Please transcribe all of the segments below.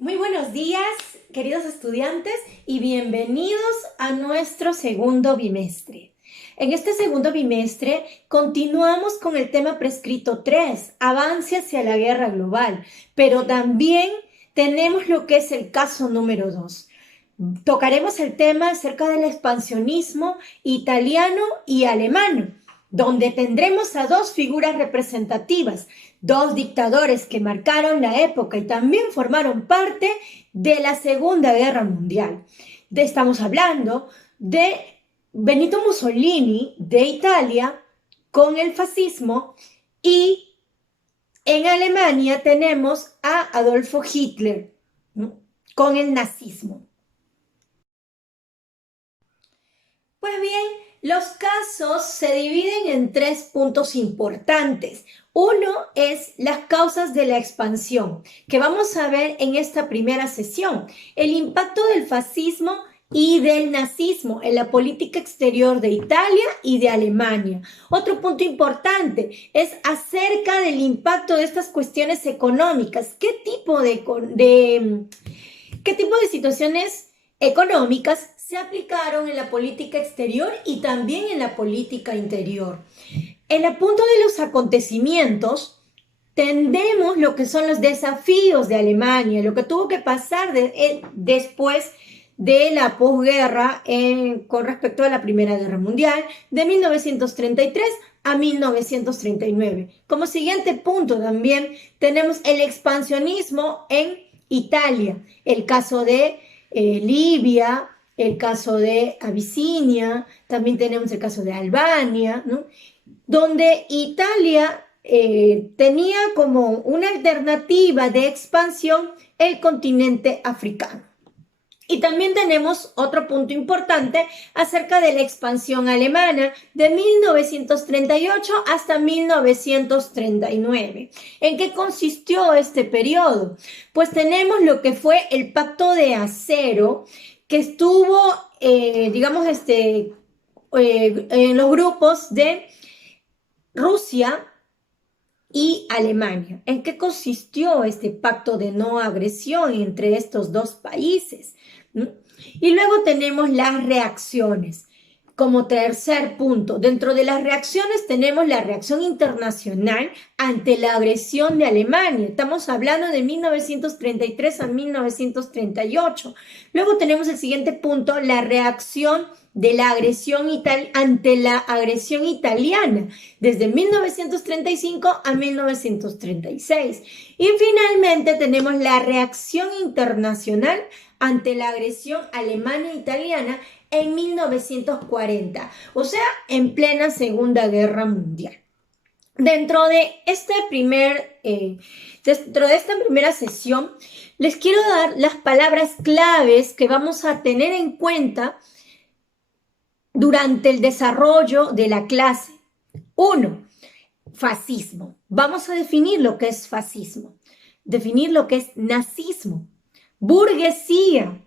Muy buenos días, queridos estudiantes, y bienvenidos a nuestro segundo bimestre. En este segundo bimestre continuamos con el tema prescrito 3, avance hacia la guerra global, pero también tenemos lo que es el caso número 2. Tocaremos el tema acerca del expansionismo italiano y alemán, donde tendremos a dos figuras representativas, dos dictadores que marcaron la época y también formaron parte de la Segunda Guerra Mundial. Estamos hablando de Benito Mussolini de Italia con el fascismo, y en Alemania tenemos a Adolfo Hitler, ¿no?, con el nazismo. Pues bien, los casos se dividen en tres puntos importantes. Uno es las causas de la expansión, que vamos a ver en esta primera sesión. El impacto del fascismo y del nazismo en la política exterior de Italia y de Alemania. Otro punto importante es acerca del impacto de estas cuestiones económicas. ¿Qué tipo de situaciones económicas se aplicaron en la política exterior y también en la política interior? En el punto de los acontecimientos, tendremos lo que son los desafíos de Alemania, lo que tuvo que pasar después de la posguerra con respecto a la Primera Guerra Mundial, de 1933 a 1939. Como siguiente punto también tenemos el expansionismo en Italia, el caso de Libia, el caso de Abisinia, también tenemos el caso de Albania, ¿no?, donde Italia tenía como una alternativa de expansión el continente africano. Y también tenemos otro punto importante acerca de la expansión alemana de 1938 hasta 1939. ¿En qué consistió este periodo? Pues tenemos lo que fue el Pacto de Acero, que estuvo, en los grupos de Rusia y Alemania. ¿En qué consistió este pacto de no agresión entre estos dos países? Y luego tenemos las reacciones. Como tercer punto, dentro de las reacciones tenemos la reacción internacional ante la agresión de Alemania. Estamos hablando de 1933 a 1938. Luego tenemos el siguiente punto, la reacción de la agresión ante la agresión italiana, desde 1935 a 1936. Y finalmente tenemos la reacción internacional ante la agresión alemana e italiana en 1940, o sea, en plena Segunda Guerra Mundial. Dentro de esta primera sesión, les quiero dar las palabras claves que vamos a tener en cuenta durante el desarrollo de la clase. 1. Fascismo. Vamos a definir lo que es fascismo, definir lo que es nazismo, burguesía,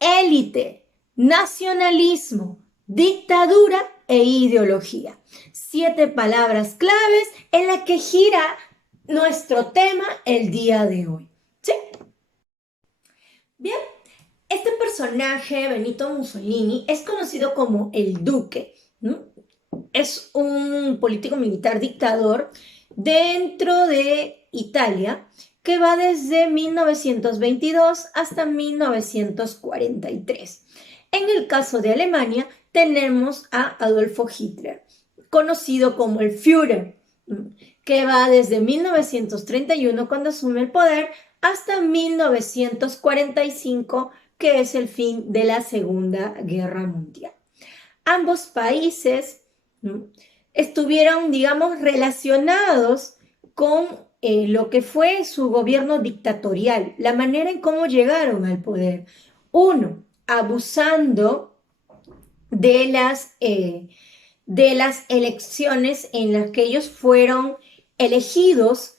élite, nacionalismo, dictadura e ideología. 7 palabras claves en las que gira nuestro tema el día de hoy. ¿Sí? Bien, este personaje, Benito Mussolini, es conocido como el Duque, ¿no? Es un político militar dictador dentro de Italia que va desde 1922 hasta 1943. En el caso de Alemania tenemos a Adolfo Hitler, conocido como el Führer, que va desde 1931, cuando asume el poder, hasta 1945, que es el fin de la Segunda Guerra Mundial. Ambos países estuvieron, digamos, relacionados con lo que fue su gobierno dictatorial, la manera en cómo llegaron al poder. Uno, abusando de las elecciones en las que ellos fueron elegidos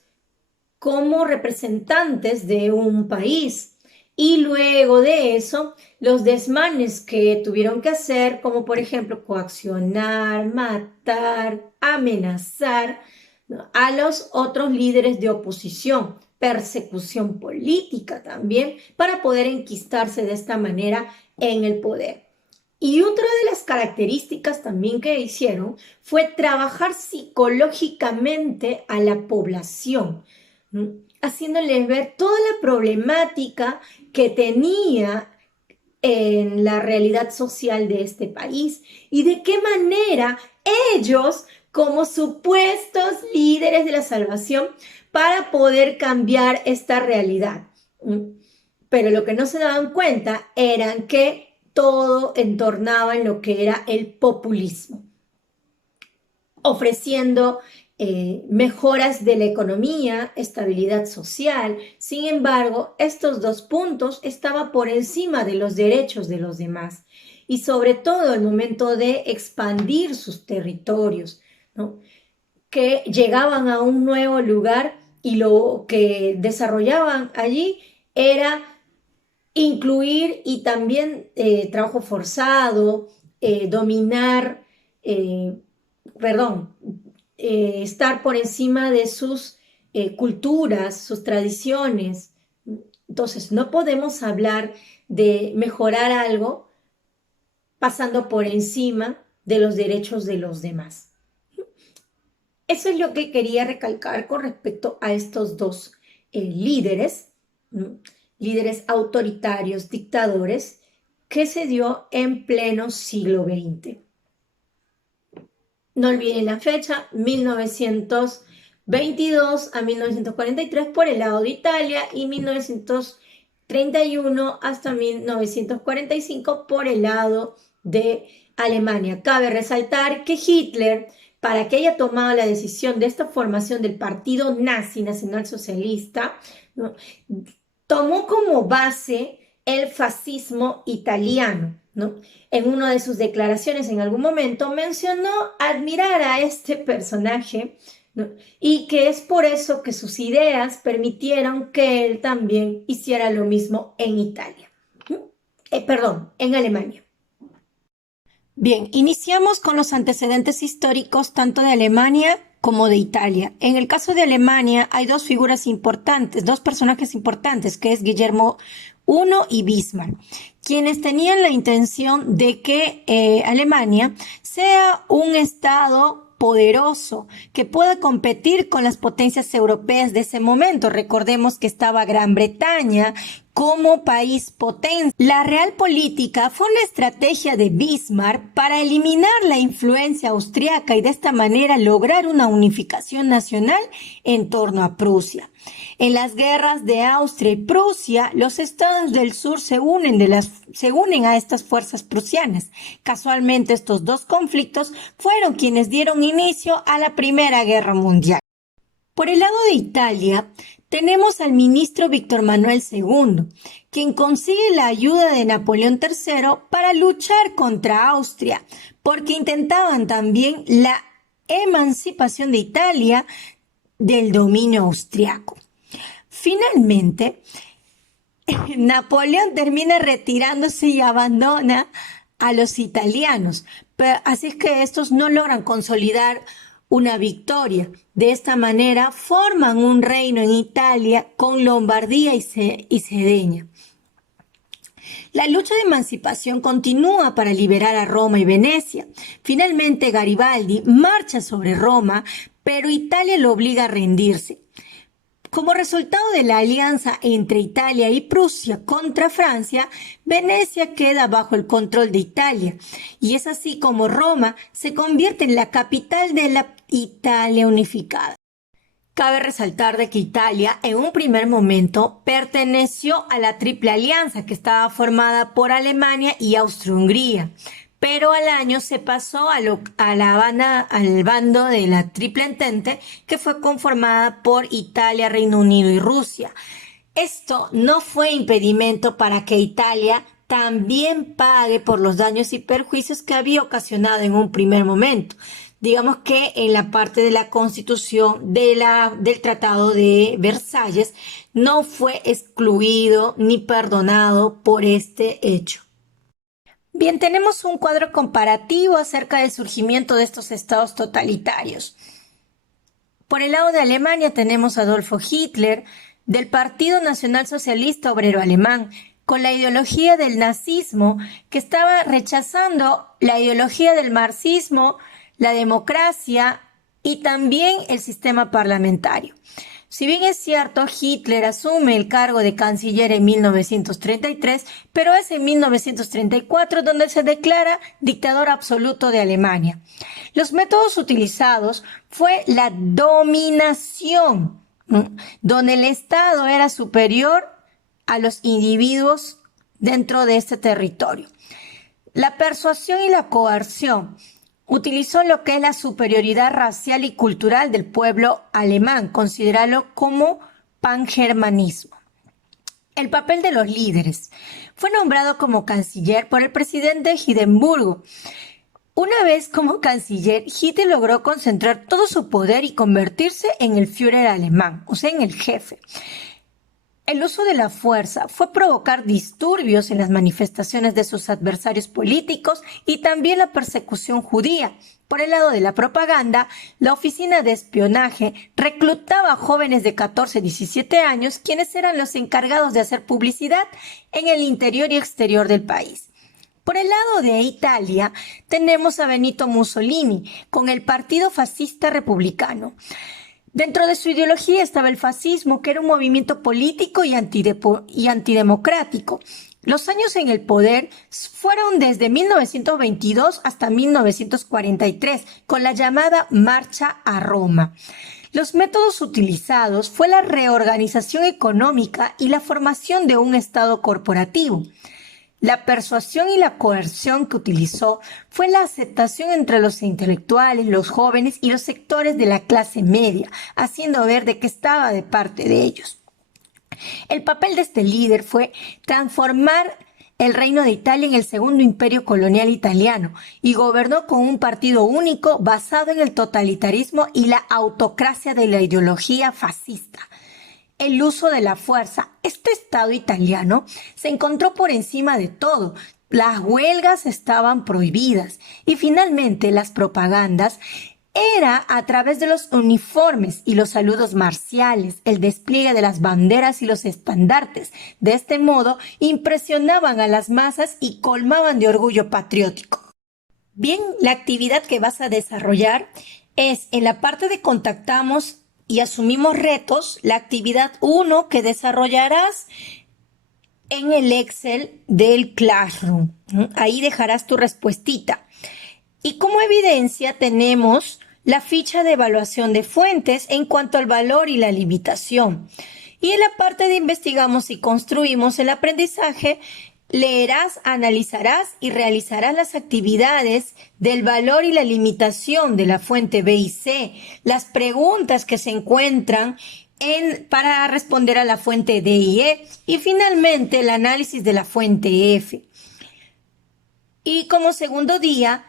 como representantes de un país. Y luego de eso, los desmanes que tuvieron que hacer, como por ejemplo coaccionar, matar, amenazar, ¿no?, a los otros líderes de oposición, persecución política también, para poder enquistarse de esta manera en el poder. Y otra de las características también que hicieron fue trabajar psicológicamente a la población, haciéndoles ver toda la problemática que tenía en la realidad social de este país y de qué manera ellos, como supuestos líderes de la salvación, para poder cambiar esta realidad. Pero lo que no se daban cuenta eran que todo entornaba en lo que era el populismo, ofreciendo mejoras de la economía, estabilidad social. Sin embargo, estos dos puntos estaban por encima de los derechos de los demás y sobre todo al momento de expandir sus territorios, ¿no? Que llegaban a un nuevo lugar y lo que desarrollaban allí era incluir y también trabajo forzado, dominar, estar por encima de sus culturas, sus tradiciones. Entonces, no podemos hablar de mejorar algo pasando por encima de los derechos de los demás. Eso es lo que quería recalcar con respecto a estos dos líderes, líderes autoritarios, dictadores, que se dio en pleno siglo XX. No olviden la fecha, 1922 a 1943 por el lado de Italia y 1931 hasta 1945 por el lado de Alemania. Cabe resaltar que Hitler, para que haya tomado la decisión de esta formación del partido nazi nacionalsocialista, ¿no?, tomó como base el fascismo italiano, ¿no? En una de sus declaraciones en algún momento mencionó admirar a este personaje, ¿no?, y que es por eso que sus ideas permitieron que él también hiciera lo mismo en Italia, en Alemania. Bien, iniciamos con los antecedentes históricos tanto de Alemania como de Italia. En el caso de Alemania hay dos figuras importantes, dos personajes importantes, que es Guillermo I y Bismarck, quienes tenían la intención de que Alemania sea un estado poderoso que pueda competir con las potencias europeas de ese momento. Recordemos que estaba Gran Bretaña como país potencia. La realpolitik fue una estrategia de Bismarck para eliminar la influencia austriaca y de esta manera lograr una unificación nacional en torno a Prusia. En las guerras de Austria y Prusia, los estados del sur se unen a estas fuerzas prusianas. Casualmente, estos dos conflictos fueron quienes dieron inicio a la Primera Guerra Mundial. Por el lado de Italia, tenemos al ministro Víctor Manuel II, quien consigue la ayuda de Napoleón III para luchar contra Austria, porque intentaban también la emancipación de Italia del dominio austriaco. Finalmente, Napoleón termina retirándose y abandona a los italianos, así es que estos no logran consolidar una victoria. De esta manera forman un reino en Italia con Lombardía y Cerdeña. La lucha de emancipación continúa para liberar a Roma y Venecia. Finalmente Garibaldi marcha sobre Roma, pero Italia lo obliga a rendirse. Como resultado de la alianza entre Italia y Prusia contra Francia, Venecia queda bajo el control de Italia, y es así como Roma se convierte en la capital de la Italia unificada. Cabe resaltar de que Italia en un primer momento perteneció a la Triple Alianza, que estaba formada por Alemania y Austria-Hungría, pero al año se pasó al bando de la Triple Entente, que fue conformada por Italia, Reino Unido y Rusia. Esto no fue impedimento para que Italia también pague por los daños y perjuicios que había ocasionado en un primer momento. Digamos que en la parte de la Constitución del Tratado de Versalles no fue excluido ni perdonado por este hecho. Bien, tenemos un cuadro comparativo acerca del surgimiento de estos estados totalitarios. Por el lado de Alemania tenemos a Adolfo Hitler, del Partido Nacional Socialista Obrero Alemán, con la ideología del nazismo, que estaba rechazando la ideología del marxismo, la democracia y también el sistema parlamentario. Si bien es cierto, Hitler asume el cargo de canciller en 1933, pero es en 1934 donde se declara dictador absoluto de Alemania. Los métodos utilizados fue la dominación, donde el Estado era superior a los individuos dentro de este territorio. La persuasión y la coerción utilizó lo que es la superioridad racial y cultural del pueblo alemán, considerarlo como pangermanismo. El papel de los líderes. Fue nombrado como canciller por el presidente Hindenburg. Una vez como canciller, Hitler logró concentrar todo su poder y convertirse en el Führer alemán, o sea, en el jefe. El uso de la fuerza fue provocar disturbios en las manifestaciones de sus adversarios políticos y también la persecución judía. Por el lado de la propaganda, la oficina de espionaje reclutaba a jóvenes de 14 a 17 años, quienes eran los encargados de hacer publicidad en el interior y exterior del país. Por el lado de Italia, tenemos a Benito Mussolini, con el Partido Fascista Republicano. Dentro de su ideología estaba el fascismo, que era un movimiento político y antidemocrático. Los años en el poder fueron desde 1922 hasta 1943, con la llamada Marcha a Roma. Los métodos utilizados fue la reorganización económica y la formación de un Estado corporativo. La persuasión y la coerción que utilizó fue la aceptación entre los intelectuales, los jóvenes y los sectores de la clase media, haciendo ver de que estaba de parte de ellos. El papel de este líder fue transformar el Reino de Italia en el segundo imperio colonial italiano y gobernó con un partido único basado en el totalitarismo y la autocracia de la ideología fascista. El uso de la fuerza. Este Estado italiano se encontró por encima de todo. Las huelgas estaban prohibidas y finalmente las propagandas era a través de los uniformes y los saludos marciales, el despliegue de las banderas y los estandartes. De este modo impresionaban a las masas y colmaban de orgullo patriótico. Bien, la actividad que vas a desarrollar es en la parte de contactamos y asumimos retos, la actividad 1 que desarrollarás en el Excel del Classroom. Ahí dejarás tu respuestita. Y como evidencia tenemos la ficha de evaluación de fuentes en cuanto al valor y la limitación. Y en la parte de investigamos y construimos el aprendizaje, leerás, analizarás y realizarás las actividades del valor y la limitación de la fuente B y C, las preguntas que se encuentran para responder a la fuente D y E y finalmente el análisis de la fuente F. Y como segundo día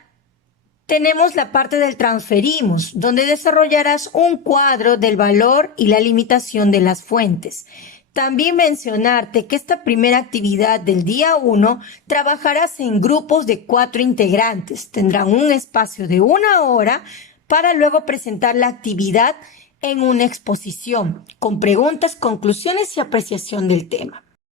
tenemos la parte del transferimos, donde desarrollarás un cuadro del valor y la limitación de las fuentes. También mencionarte que esta primera actividad del día 1 trabajarás en grupos de 4 integrantes. Tendrán un espacio de 1 hora para luego presentar la actividad en una exposición con preguntas, conclusiones y apreciación del tema.